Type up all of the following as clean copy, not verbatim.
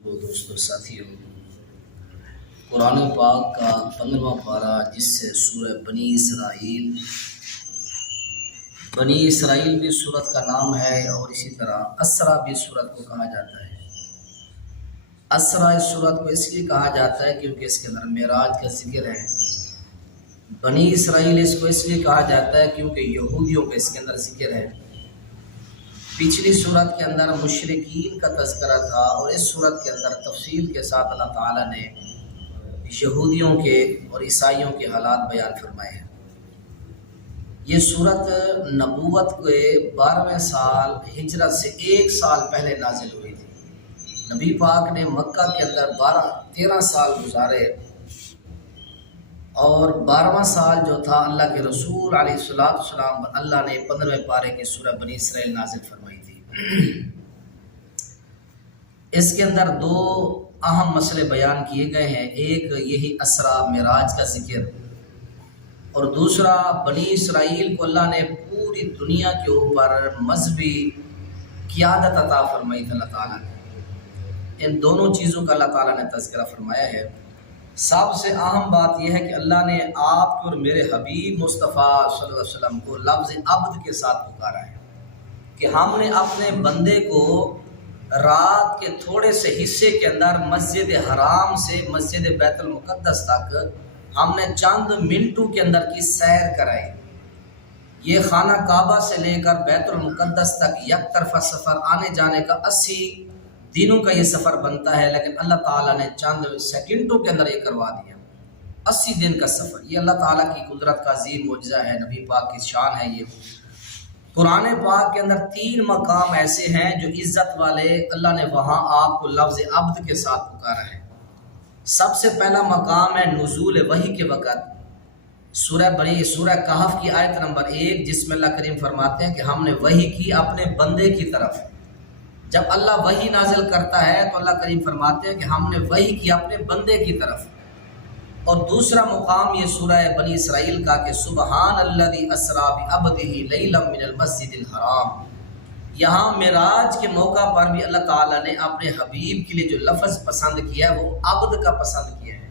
وہ دوستوں ساتھیوں، قرآن پاک کا 15واں پارہ جس سے سورہ بنی اسرائیل بھی سورت کا نام ہے، اور اسی طرح اسرا بھی سورت کو کہا جاتا ہے۔ اسرا اس سورت کو اس لیے کہا جاتا ہے کیونکہ اس کے اندر معراج کا ذکر ہے۔ بنی اسرائیل اس کو اس لیے کہا جاتا ہے کیونکہ یہودیوں کا اس کے اندر ذکر ہے۔ پچھلی صورت کے اندر مشرکین کا تذکرہ تھا، اور اس صورت کے اندر تفصیل کے ساتھ اللہ تعالیٰ نے یہودیوں کے اور عیسائیوں کے حالات بیان فرمائے ہیں۔ یہ صورت نبوت کے 12ویں سال ہجرت سے 1 سال پہلے نازل ہوئی تھی۔ نبی پاک نے مکہ کے اندر 13 سال گزارے، اور 12واں سال جو تھا اللہ کے رسول علیہ السلام اللہ نے 15ویں پارے کی سورہ بنی اسرائیل نازل فرمائی تھی۔ اس کے اندر 2 اہم مسئلے بیان کیے گئے ہیں، ایک یہی اسرا معراج کا ذکر، اور دوسرا بنی اسرائیل کو اللہ نے پوری دنیا کے اوپر مذہبی قیادت عطا فرمائی تھی اللہ تعالیٰ نے۔ ان دونوں چیزوں کا اللہ تعالیٰ نے تذکرہ فرمایا ہے۔ سب سے اہم بات یہ ہے کہ اللہ نے آپ کو اور میرے حبیب مصطفیٰ صلی اللہ علیہ وسلم کو لفظ عبد کے ساتھ پکارا ہے کہ ہم نے اپنے بندے کو رات کے تھوڑے سے حصے کے اندر مسجد حرام سے مسجد بیت المقدس تک ہم نے چند منٹوں کے اندر کی سیر کرائی۔ یہ خانہ کعبہ سے لے کر بیت المقدس تک یک طرفہ سفر آنے جانے کا 80 دنوں کا یہ سفر بنتا ہے، لیکن اللہ تعالیٰ نے چند سیکنڈوں کے اندر یہ کروا دیا۔ 80 دن کا سفر، یہ اللہ تعالیٰ کی قدرت کا عظیم معجزہ ہے، نبی پاک کی شان ہے۔ یہ قرآن پاک کے اندر 3 مقام ایسے ہیں جو عزت والے، اللہ نے وہاں آپ کو لفظ عبد کے ساتھ پکارا ہے۔ سب سے پہلا مقام ہے نزول وحی کے وقت، سورہ کہف کی آیت نمبر 1، جس میں اللہ کریم فرماتے ہیں کہ ہم نے وحی کی اپنے بندے کی طرف۔ جب اللہ وحی نازل کرتا ہے تو اللہ کریم فرماتے ہیں کہ ہم نے وحی کی اپنے بندے کی طرف۔ اور دوسرا مقام یہ سورہ بنی اسرائیل کا کہ سبحان الذی اسری بعبدہ لیلا من المسجد الحرام، یہاں معراج کے موقع پر بھی اللہ تعالیٰ نے اپنے حبیب کے لیے جو لفظ پسند کیا ہے وہ عبد کا پسند کیا ہے۔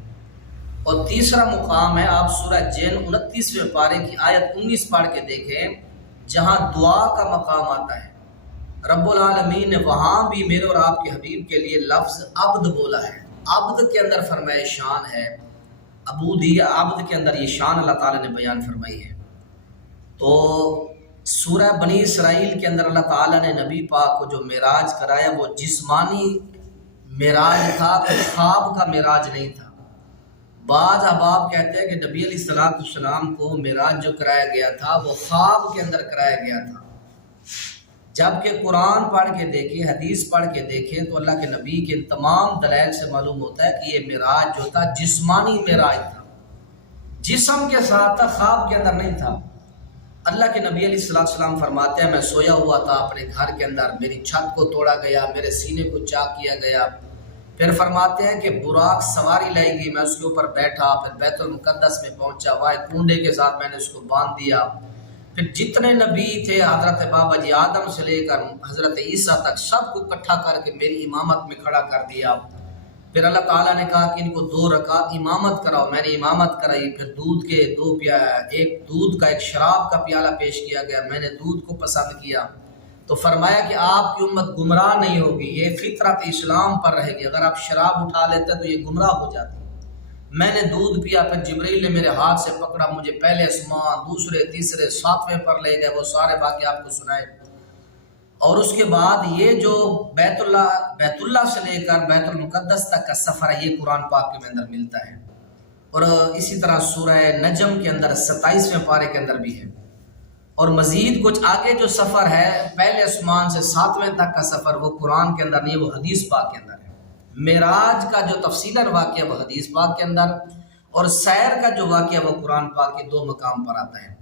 اور تیسرا مقام ہے، آپ سورہ جن 29ویں پارے کی آیت 19 پڑھ کے دیکھیں، جہاں دعا کا مقام آتا ہے۔ رب العالمین نے وہاں بھی میرے اور آپ کے حبیب کے لیے لفظ عبد بولا ہے۔ عبد کے اندر فرمائے شان ہے، عبودیہ، عبد کے اندر یہ شان اللہ تعالیٰ نے بیان فرمائی ہے۔ تو سورہ بنی اسرائیل کے اندر اللہ تعالیٰ نے نبی پاک کو جو معراج کرایا وہ جسمانی معراج تھا، تو خواب کا معراج نہیں تھا۔ بعض احباب کہتے ہیں کہ نبی علیہ السلام کو معراج جو کرایا گیا تھا وہ خواب کے اندر کرایا گیا تھا، جبکہ قرآن پڑھ کے دیکھیں، حدیث پڑھ کے دیکھیں تو اللہ کے نبی کے تمام دلائل سے معلوم ہوتا ہے کہ یہ معراج جو تھا جسمانی معراج تھا، جسم کے ساتھ تھا، خواب کے اندر نہیں تھا۔ اللہ کے نبی علیہ السلام فرماتے ہیں میں سویا ہوا تھا اپنے گھر کے اندر، میری چھت کو توڑا گیا، میرے سینے کو چاک کیا گیا، پھر فرماتے ہیں کہ براق سواری لائی گئی، میں اس کے اوپر بیٹھا، پھر بیت المقدس میں پہنچا، وہاں ایک کنڈے کے ساتھ میں نے اس کو باندھ دیا، پھر جتنے نبی تھے حضرت بابا جی آدم سے لے کر حضرت عیسیٰ تک سب کو اکٹھا کر کے میری امامت میں کھڑا کر دیا۔ پھر اللہ تعالیٰ نے کہا کہ ان کو 2 رکعت امامت کراؤ، میں نے امامت کرائی، پھر ایک دودھ کا ایک شراب کا پیالہ پیش کیا گیا، میں نے دودھ کو پسند کیا، تو فرمایا کہ آپ کی امت گمراہ نہیں ہوگی، یہ فطرت اسلام پر رہے گی، اگر آپ شراب اٹھا لیتے تو یہ گمراہ ہو جاتی۔ میں نے دودھ پیا، پھر جبرائیل نے میرے ہاتھ سے پکڑا، مجھے پہلے آسمان، دوسرے، تیسرے، 7ویں پر لے گئے، وہ سارے واقعے آپ کو سنائے۔ اور اس کے بعد یہ جو بیت اللہ سے لے کر بیت المقدس تک کا سفر ہے یہ قرآن پاک کے اندر ملتا ہے۔ اور اسی طرح سورہ نجم کے اندر 27ویں پارے کے اندر بھی ہے۔ اور مزید کچھ آگے جو سفر ہے پہلے آسمان سے 7ویں تک کا سفر، وہ قرآن کے اندر نہیں، وہ حدیث پاک کے اندر ہے۔ معراج کا جو تفصیلاً واقعہ وہ حدیث پاک کے اندر، اور سیر کا جو واقعہ وہ قرآن پاک کے 2 مقام پر آتا ہے۔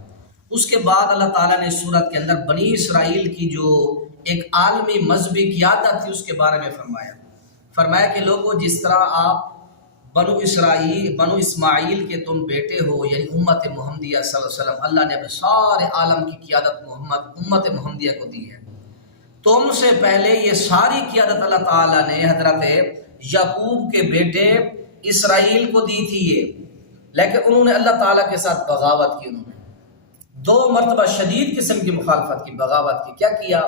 اس کے بعد اللہ تعالیٰ نے سورت کے اندر بنی اسرائیل کی جو ایک عالمی مذہبی قیادت تھی اس کے بارے میں فرمایا کہ لوگوں جس طرح آپ بنو اسماعیل کے تم بیٹے ہو، یعنی امت محمدیہ صلی اللہ علیہ وسلم، اللہ نے اب سارے عالم کی قیادت امت محمدیہ کو دی ہے۔ تم سے پہلے یہ ساری قیادت اللہ تعالیٰ نے حضرت یعقوب کے بیٹے اسرائیل کو دی تھی یہ، لیکن انہوں نے اللہ تعالیٰ کے ساتھ بغاوت کی، انہوں نے 2 مرتبہ شدید قسم کی مخالفت کی، بغاوت کی۔ کیا کیا؟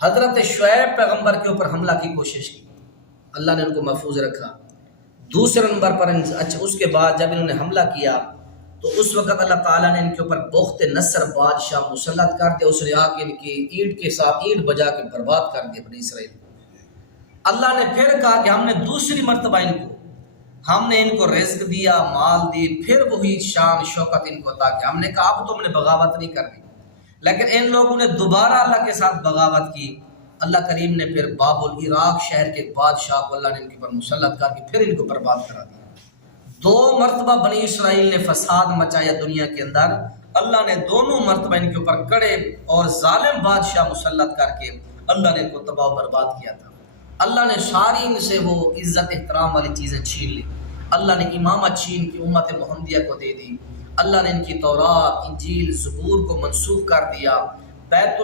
حضرت شعیب پیغمبر کے اوپر حملہ کی کوشش کی، اللہ نے ان کو محفوظ رکھا۔ دوسرے نمبر پر اس کے بعد جب انہوں نے حملہ کیا تو اس وقت اللہ تعالیٰ نے ان کے اوپر بخت نصر بادشاہ مسلط کر دیا، اس نے آ کے ان کی اینٹ کے ساتھ اینٹ بجا کے برباد کر دیا بنی اسرائیل۔ اللہ نے پھر کہا کہ ہم نے دوسری مرتبہ ہم نے ان کو رزق دیا، مال دی، پھر وہی شان شوکت ان کو عطا کیا۔ ہم نے کہا اب تم نے بغاوت نہیں کرنی، لیکن ان لوگوں نے دوبارہ اللہ کے ساتھ بغاوت کی۔ اللہ کریم نے پھر باب العراق شہر کے بادشاہ کو اللہ نے ان کے اوپر مسلط کر کے پھر ان کو برباد کرا دیا۔ 2 مرتبہ بنی اسرائیل نے فساد مچایا دنیا کے اندر، اللہ نے دونوں مرتبہ ان کے اوپر کڑے اور ظالم بادشاہ مسلط کر کے اللہ نے ان کو تباہ و برباد کیا تھا۔ اللہ نے ساری ان سے وہ عزت احترام والی چیزیں چھین لی، اللہ نے امامت چھین کی امت محمدیہ کو دے دی، اللہ نے ان کی تورات، انجیل، زبور کو منسوخ کر دیا۔ بیت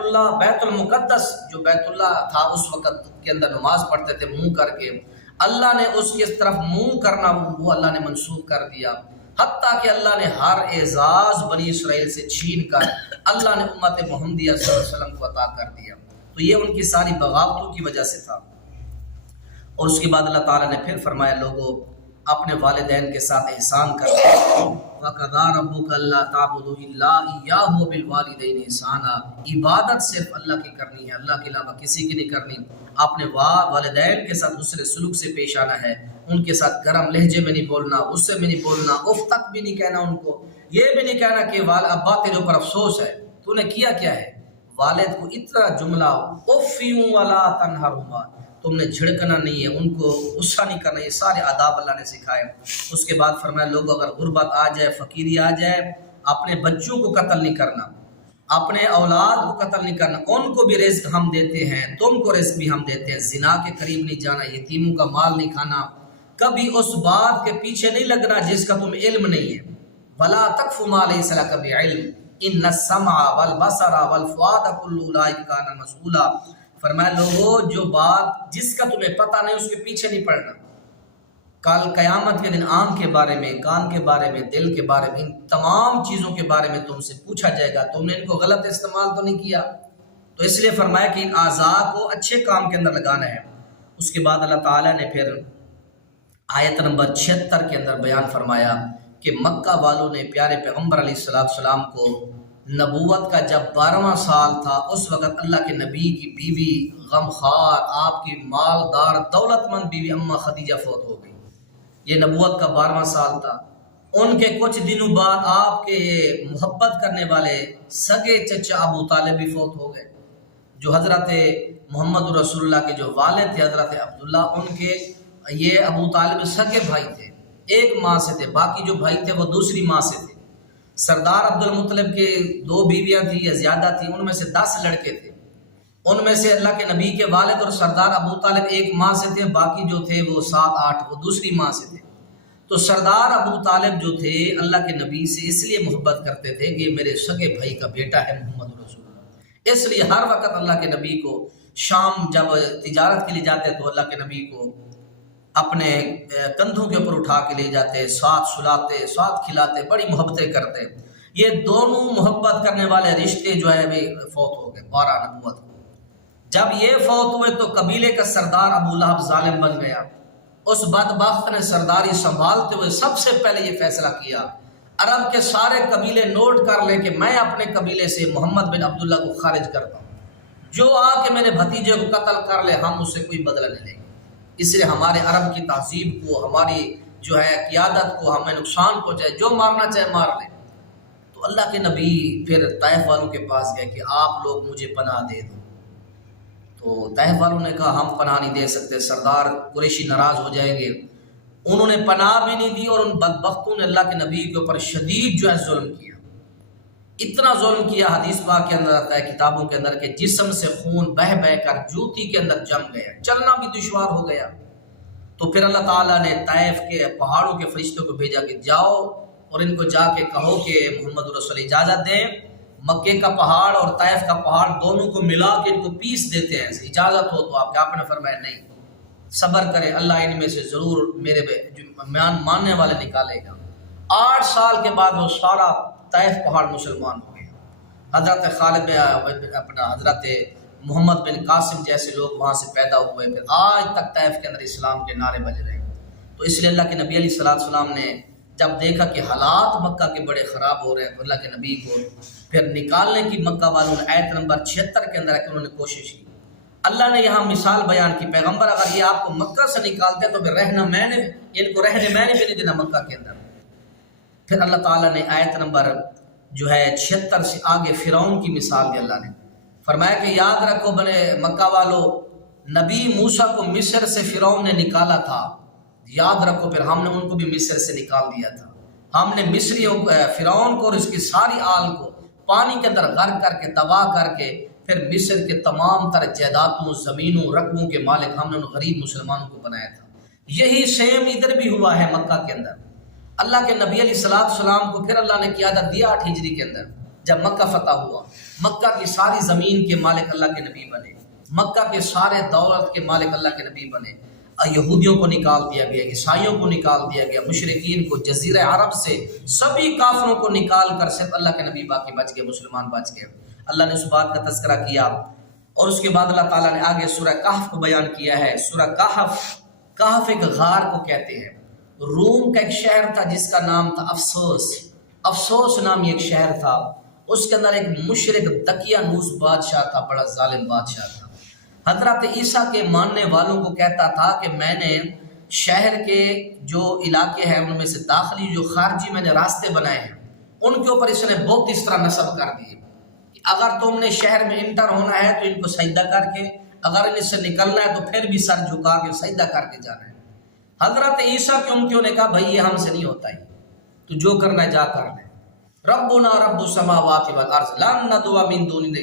المقدس جو بیت اللہ تھا اس وقت کے اندر نماز پڑھتے تھے منہ کر کے، اللہ نے اس کی طرف منہ کرنا وہ اللہ نے منسوخ کر دیا، حتیٰ کہ اللہ نے ہر اعزاز بنی اسرائیل سے چھین کر اللہ نے امت محمدیہ صلی اللہ علیہ وسلم کو عطا کر دیا۔ تو یہ ان کی ساری بغاوتوں کی وجہ سے تھا۔ اور اس کے بعد اللہ تعالیٰ نے پھر فرمایا لوگوں اپنے والدین کے ساتھ احسان کرو، وَقَضَىٰ رَبُّكَ أَلَّا تَعْبُدُوا إِلَّا إِيَّاهُ وَبِالْوَالِدَيْنِ إِحْسَانًا۔ عبادت صرف اللہ کی کرنی ہے، اللہ کے علاوہ کسی کی نہیں کرنی۔ اپنے والدین کے ساتھ حسن سلوک سے پیش آنا ہے، ان کے ساتھ گرم لہجے میں نہیں بولنا، غصے میں نہیں بولنا، اف تک بھی نہیں کہنا ان کو، یہ بھی نہیں کہنا کہ ابا تیرے اوپر افسوس ہے تو نے کیا کیا ہے۔ والد کو اتنا جملہ اف ولا تنہرہما، تم نے جھڑکنا نہیں ہے، ان کو غصہ نہیں کرنا، یہ سارے آداب اللہ نے سکھائے۔ اس کے بعد فرمایا لوگوں اگر غربت آ جائے، فقیری آ جائے، اپنے بچوں کو قتل نہیں کرنا، اپنے اولاد کو قتل نہیں کرنا، ان کو بھی رزق ہم دیتے ہیں، تم کو رزق بھی ہم دیتے ہیں، زنا کے قریب نہیں جانا، یتیموں کا مال نہیں کھانا، کبھی اس بات کے پیچھے نہیں لگنا جس کا تم علم نہیں ہے۔ وَلَا تَقْفُ مَا لَيْسَ لَكَ بِعِلْمٍ إِنَّ السَّمْعَ وَالْبَصَرَ وَالْفُؤَادَ كُلُّ أُولَٰئِكَ كَانَ مَسْئُولًا۔ فرمایا لوگوں جو بات جس کا تمہیں پتہ نہیں اس کے پیچھے نہیں پڑنا۔ کل قیامت کے دن آنکھ کے بارے میں، کان کے بارے میں، دل کے بارے میں، ان تمام چیزوں کے بارے میں تم سے پوچھا جائے گا، تم نے ان کو غلط استعمال تو نہیں کیا۔ تو اس لیے فرمایا کہ ان اعضاء کو اچھے کام کے اندر لگانا ہے۔ اس کے بعد اللہ تعالیٰ نے پھر آیت نمبر 76 کے اندر بیان فرمایا کہ مکہ والوں نے پیارے پیغمبر علیہ السلام کو نبوت کا جب 12واں سال تھا اس وقت اللہ کے نبی کی بیوی غمخوار، آپ کی مالدار دولت مند بیوی اماں خدیجہ فوت ہو گئی۔ یہ نبوت کا 12واں سال تھا۔ ان کے کچھ دنوں بعد آپ کے محبت کرنے والے سگے چچا ابو طالب بھی فوت ہو گئے، جو حضرت محمد رسول اللہ کے جو والد تھے حضرت عبداللہ، ان کے یہ ابو طالب سگے بھائی تھے، ایک ماں سے تھے، باقی جو بھائی تھے وہ دوسری ماں سے تھے۔ سردار عبد المطلب کے 2 بیویاں تھیں یا زیادہ تھیں، ان میں سے 10 لڑکے تھے، ان میں سے اللہ کے نبی کے والد اور سردار ابو طالب ایک ماں سے تھے، باقی جو تھے وہ 7-8 وہ دوسری ماں سے تھے۔ تو سردار ابو طالب جو تھے اللہ کے نبی سے اس لیے محبت کرتے تھے کہ میرے سگے بھائی کا بیٹا ہے محمد رسول اللہ، اس لیے ہر وقت اللہ کے نبی کو شام جب تجارت کے لیے جاتے تو اللہ کے نبی کو اپنے کندھوں کے اوپر اٹھا کے لے جاتے، ساتھ سلاتے، ساتھ کھلاتے، بڑی محبتیں کرتے۔ یہ دونوں محبت کرنے والے رشتے جو ہے وہ فوت ہو گئے 12 نبوت۔ جب یہ فوت ہوئے تو قبیلے کا سردار ابو لہب ظالم بن گیا۔ اس بدبخت نے سرداری سنبھالتے ہوئے سب سے پہلے یہ فیصلہ کیا عرب کے سارے قبیلے نوٹ کر لیں کہ میں اپنے قبیلے سے محمد بن عبداللہ کو خارج کرتا ہوں، جو آ کے میرے بھتیجے کو قتل کر لے ہم اس سے کوئی بدلہ نہیں لیں گے۔ اس لیے ہمارے عرب کی تہذیب کو، ہماری جو ہے قیادت کو ہمیں نقصان پہنچائے، جو مارنا چاہے مار لیں۔ تو اللہ کے نبی پھر طائف والوں کے پاس گئے کہ آپ لوگ مجھے پناہ دے دو۔ تو طائف والوں نے کہا ہم پناہ نہیں دے سکتے، سردار قریشی ناراض ہو جائیں گے۔ انہوں نے پناہ بھی نہیں دی اور ان بدبختوں نے اللہ کے نبی کے اوپر شدید جو ہے ظلم کیا، اتنا ظلم کیا حدیث پاک کے اندر آتا ہے، کتابوں کے اندر، کہ جسم سے خون بہہ بہہ کر جوتی کے اندر جم گیا، چلنا بھی دشوار ہو گیا۔ تو پھر اللہ تعالیٰ نے طائف کے پہاڑوں کے فرشتوں کو بھیجا کہ جاؤ اور ان کو جا کے کہو کہ محمد رسول اجازت دیں، مکے کا پہاڑ اور طائف کا پہاڑ دونوں کو ملا کے ان کو پیس دیتے ہیں، اجازت ہو تو آپ نے فرمایا نہیں، صبر کرے، اللہ ان میں سے ضرور میرے ماننے والے نکالے گا۔ 8 سال کے بعد وہ سارا طائف پہاڑ مسلمان ہو گیا۔ حضرت خالد حضرت محمد بن قاسم جیسے لوگ وہاں سے پیدا ہوئے، پھر آج تک طائف کے اندر اسلام کے نعرے بج رہے ہیں۔ تو اس لیے اللہ کے نبی علیہ السلام نے جب دیکھا کہ حالات مکہ کے بڑے خراب ہو رہے ہیں، تو اللہ کے نبی کو پھر نکالنے کی مکہ والوں نے آیت نمبر 76 کے اندر انہوں نے کوشش کی۔ اللہ نے یہاں مثال بیان کی، پیغمبر اگر یہ آپ کو مکہ سے نکالتے ہیں تو پھر رہنے میں نے بھی نہیں دینا مکہ کے اندر۔ پھر اللہ تعالیٰ نے آیت نمبر 76 سے آگے فرعون کی مثال دی۔ اللہ نے فرمایا کہ یاد رکھو بنے مکہ والو، نبی موسیٰ کو مصر سے فرعون نے نکالا تھا، یاد رکھو، پھر ہم نے ان کو بھی مصر سے نکال دیا تھا۔ ہم نے مصریوں فرعون کو اور اس کی ساری آل کو پانی کے اندر غرق کر کے تباہ کر کے پھر مصر کے تمام تر جائیدادوں، زمینوں، رقبوں کے مالک ہم نے ان غریب مسلمانوں کو بنایا تھا۔ یہی سیم ادھر بھی ہوا ہے مکہ کے اندر۔ اللہ کے نبی علیہ السلام کو پھر اللہ نے قیادت دیا 8 ہجری کے اندر، جب مکہ فتح ہوا، مکہ کی ساری زمین کے مالک اللہ کے نبی بنے، مکہ کے سارے دولت کے مالک اللہ کے نبی بنے۔ یہودیوں کو نکال دیا گیا، عیسائیوں کو نکال دیا گیا، مشرکین کو، جزیرہ عرب سے سبھی کافروں کو نکال کر صرف اللہ کے نبی باقی بچ گئے، مسلمان بچ گئے۔ اللہ نے اس بات کا تذکرہ کیا، اور اس کے بعد اللہ تعالیٰ نے آگے سورہ کہف کو بیان کیا ہے۔ سورہ کہف ایک غار کو کہتے ہیں۔ روم کا ایک شہر تھا جس کا نام تھا افسوس نامی ایک شہر تھا۔ اس کے اندر ایک مشرک دقیانوس بادشاہ تھا، بڑا ظالم بادشاہ تھا۔ حضرت عیسیٰ کے ماننے والوں کو کہتا تھا کہ میں نے شہر کے جو علاقے ہیں ان میں سے داخلی جو خارجی میں نے راستے بنائے ہیں، ان کے اوپر اس نے بہت اس طرح نصب کر دیے، اگر تم نے شہر میں انٹر ہونا ہے تو ان کو سجدہ کر کے، اگر ان سے نکلنا ہے تو پھر بھی سر جھکا کے سجدہ کر کے جانا ہے۔ حضرت عیسیٰ کے امتیوں نے کہا بھائی یہ ہم سے نہیں ہوتا ہے، تو جو کرنا ہے جا کر لیں۔ ربنا رب السماوات والارض لن ندعو من دونه،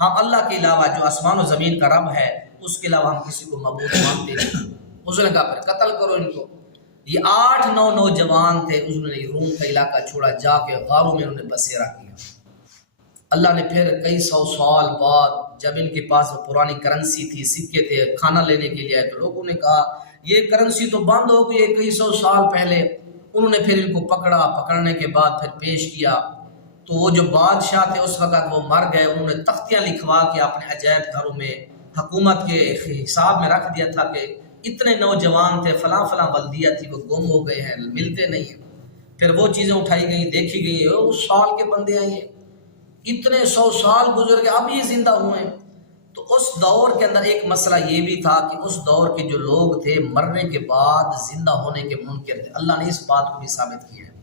ہم اللہ کے علاوہ جو آسمان و زمین کا رب ہے اس کے علاوہ ہم کسی کو معبود مانتے نہیں۔ اس نے کہا پھر قتل کرو ان کو۔ یہ 8-9 نوجوان تھے، انہوں نے روم کا علاقہ چھوڑا، جا کے غاروں میں انہوں نے بسیرا کیا۔ اللہ نے پھر کئی 100 سال بعد جب ان کے پاس وہ پرانی کرنسی تھی، سکے تھے، کھانا لینے کے لیے آئے، تو لوگوں نے کہا یہ کرنسی تو بند ہو گئی ہے کئی 100 سال پہلے۔ انہوں نے پھر ان کو پکڑنے کے بعد پھر پیش کیا، تو وہ جو بادشاہ تھے اس وقت وہ مر گئے، انہوں نے تختیاں لکھوا کے اپنے عجائب گھروں میں حکومت کے حساب میں رکھ دیا تھا کہ اتنے نوجوان تھے، فلاں بلدیہ تھی، وہ گم ہو گئے ہیں، ملتے نہیں ہیں۔ پھر وہ چیزیں اٹھائی گئیں، دیکھی گئی، اس سال کے بندے آئے، اتنے 100 سال گزر گئے، اب یہ زندہ ہوئے ہیں۔ تو اس دور کے اندر ایک مسئلہ یہ بھی تھا کہ اس دور کے جو لوگ تھے مرنے کے بعد زندہ ہونے کے منکر تھے، اللہ نے اس بات کو بھی ثابت کیا ہے۔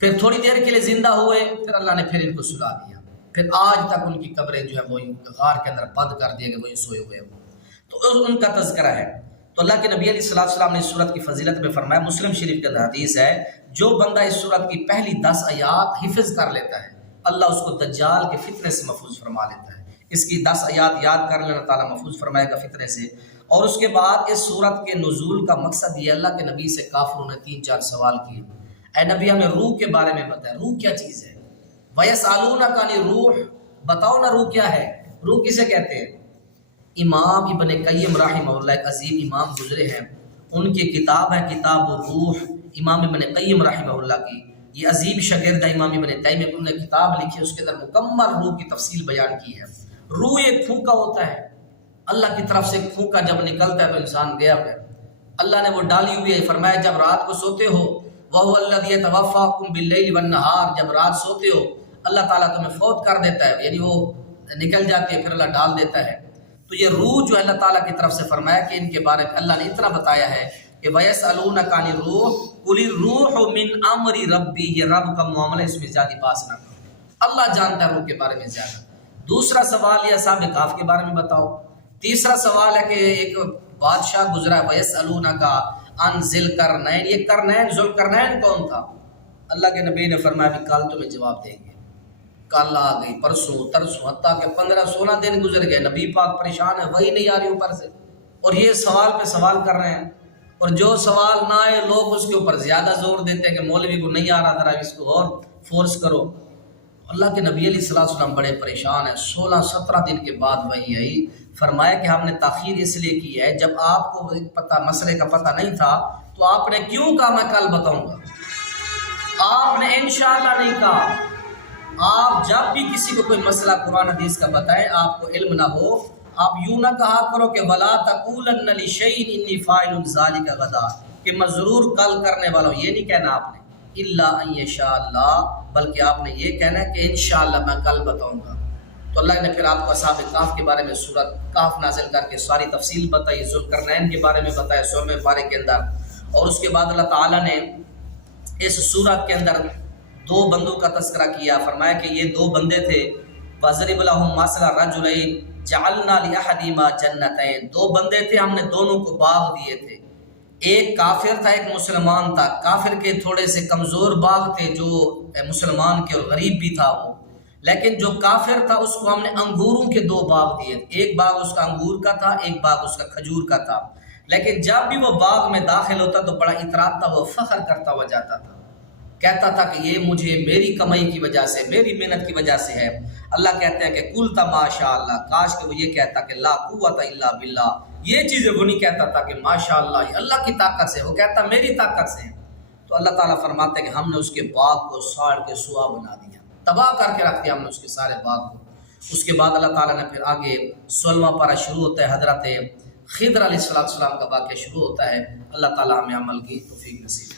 پھر تھوڑی دیر کے لیے زندہ ہوئے، پھر اللہ نے پھر ان کو سلا دیا، پھر آج تک ان کی قبریں جو ہے وہ غار کے اندر بند کر دیے گئے، وہی سوئے ہوئے ہیں۔ تو ان کا تذکرہ ہے۔ تو اللہ کے نبی علیہ السلام نے اس سورت کی فضیلت میں فرمایا، مسلم شریف کے حدیث ہے، جو بندہ اس سورت کی پہلی 10 آیات حفظ کر لیتا ہے اللہ اس کو دجال کے فتنے سے محفوظ فرما لیتا ہے۔ اس کی 10 آیات یاد کر لینا، تعالیٰ محفوظ فرمائے گا فتنے سے۔ اور اس کے بعد اس سورت کے نزول کا مقصد یہ، اللہ کے نبی سے کافروں نے 3-4 سوال کیے، اے نبی ہمیں روح کے بارے میں بتائیں، روح کیا چیز ہے؟ وَيَسْأَلُونَكَ عَنِ الرُّوحِ، بتاؤ نا روح کیا ہے؟ روح کسے کہتے ہیں؟ امام ابن قیم رحمہ اللہ، ایک عظیم امام گزرے ہیں، ان کی کتاب ہے کتاب الروح، امام ابن قیم رحمہ اللہ کی۔ یہ عظیم شاگرد ہے امام ابن تیمیہ، انہوں نے کتاب لکھی، اس کے اندر مکمل روح کی تفصیل بیان کی ہے۔ روح ایک پھونکا ہوتا ہے، اللہ کی طرف سے ایک پھونکا جب نکلتا ہے تو انسان گیا ہے، اللہ نے وہ ڈالی ہوئی ہے۔ فرمایا جب رات کو سوتے ہو، وَهُوَ الَّذِي يَتَوَفَّاكُمْ بِاللَّيْلِ وَالنَّهَارِ، جب رات سوتے ہو اللہ تعالیٰ تمہیں فوت کر دیتا ہے، یعنی وہ نکل جاتی ہے، پھر اللہ ڈال دیتا ہے۔ تو یہ روح جو اللہ تعالیٰ کی طرف سے فرمایا کہ ان کے بارے میں اللہ نے اتنا بتایا ہے کہ وَيَسْأَلُونَكَ عَنِ الرُّوحِ قُلِ الرُّوحُ مِنْ أَمْرِ رَبِّي، یہ رب کا معاملہ، اس میں زیادہ باس نہ کرو، اللہ جانتا ہے روح کے بارے میں زیادہ۔ دوسرا سوال یہ اصحاب کہف کے بارے میں بتاؤ۔ تیسرا سوال ہے کہ ایک بادشاہ گزرا ہے، وَيَسْأَلُونَكَ عَنْ ذِي الْقَرْنَيْنِ، یہ قرنین ذوالقرنین کون تھا؟ اللہ کے نبی نے فرمایا کہ کل تمہیں جواب دیں گے، کل آ گئی، پرسوں ترسوں، حتیٰ کہ 15-16 دن گزر گئے، نبی پاک پریشان ہے، وہی نہیں آ رہی اوپر سے، اور یہ سوال پہ سوال کر رہے ہیں، اور جو سوال نہ آئے لوگ اس کے اوپر زیادہ زور دیتے ہیں کہ مولوی کو نہیں آ رہا، ذرا اس کو اور فورس کرو۔ اللہ کے نبی علیہ السلام بڑے پریشان ہیں۔ 16-17 دن کے بعد وہی آئی، فرمایا کہ ہم نے تاخیر اس لیے کی ہے، جب آپ کو پتہ مسئلے کا پتہ نہیں تھا تو آپ نے کیوں کہا میں کل بتاؤں گا؟ آپ نے انشاءاللہ نہیں کہا۔ آپ جب بھی کسی کو کوئی مسئلہ قرآن حدیث کا بتائیں، آپ کو علم نہ ہو، آپ یوں نہ کہا کرو کہ وَلَا تَقُولَنَّ لِشَيْءٍ إِنِّي فَاعِلٌ ذَلِكَ غَدًا، کہ میں ضرور کل کرنے والا ہوں، یہ نہیں کہنا آپ نے، إِلَّا أَن يَشَاءَ اللَّهُ، بلکہ آپ نے یہ کہنا ہے کہ انشاءاللہ میں کل بتاؤں گا۔ تو اللہ نے پھر آپ کو اصحاب کہف کے بارے میں سورۃ کہف نازل کر کے ساری تفصیل بتائی، ذوالقرنین کے بارے میں بتایا 16ویں پارے کے اندر، اور اس کے بعد اللہ تعالیٰ نے اس سورت کے اندر 2 بندوں کا تذکرہ کیا، فرمایا کہ یہ 2 بندے تھے، وَضَرِبْ لَهُم مَثَلَ رَجُلَيْنِ جَعَلْنَا لِأَحَدِهِمَا جَنَّتَيْنِ، 2 بندے تھے، ہم نے دونوں کو باغ دیے تھے، ایک کافر تھا ایک مسلمان تھا، کافر کے تھوڑے سے کمزور باغ تھے جو مسلمان کے، اور غریب بھی تھا وہ، لیکن جو کافر تھا اس کو ہم نے انگوروں کے 2 باغ دیے، ایک باغ اس کا انگور کا تھا، ایک باغ اس کا کھجور کا تھا، لیکن جب بھی وہ باغ میں داخل ہوتا تو بڑا اتراتا ہوا، فخر کرتا ہوا جاتا تھا، کہتا تھا کہ یہ مجھے میری کمائی کی وجہ سے، میری محنت کی وجہ سے ہے۔ اللہ کہتے ہیں کہ قُلْتَ مَا شَاءَ اللَّهُ، کاش کہ وہ یہ کہتا کہ لا قوت الا باللہ، یہ چیزیں وہ نہیں کہتا تھا کہ ماشاءاللہ یہ اللہ کی طاقت سے، وہ کہتا میری طاقت سے ہے۔ تو اللہ تعالیٰ فرماتے ہیں کہ ہم نے اس کے باغ کو ساڑ کے سوا بنا دیا، تباہ کر کے رکھ دیا ہم نے اس کے سارے باغ کو۔ اس کے بعد اللہ تعالیٰ نے پھر آگے 16واں پارہ شروع ہوتا ہے، حضرت خضر علیہ السلام کا واقعہ شروع ہوتا ہے۔ اللہ تعالیٰ ہمیں عمل کی توفیق نصیب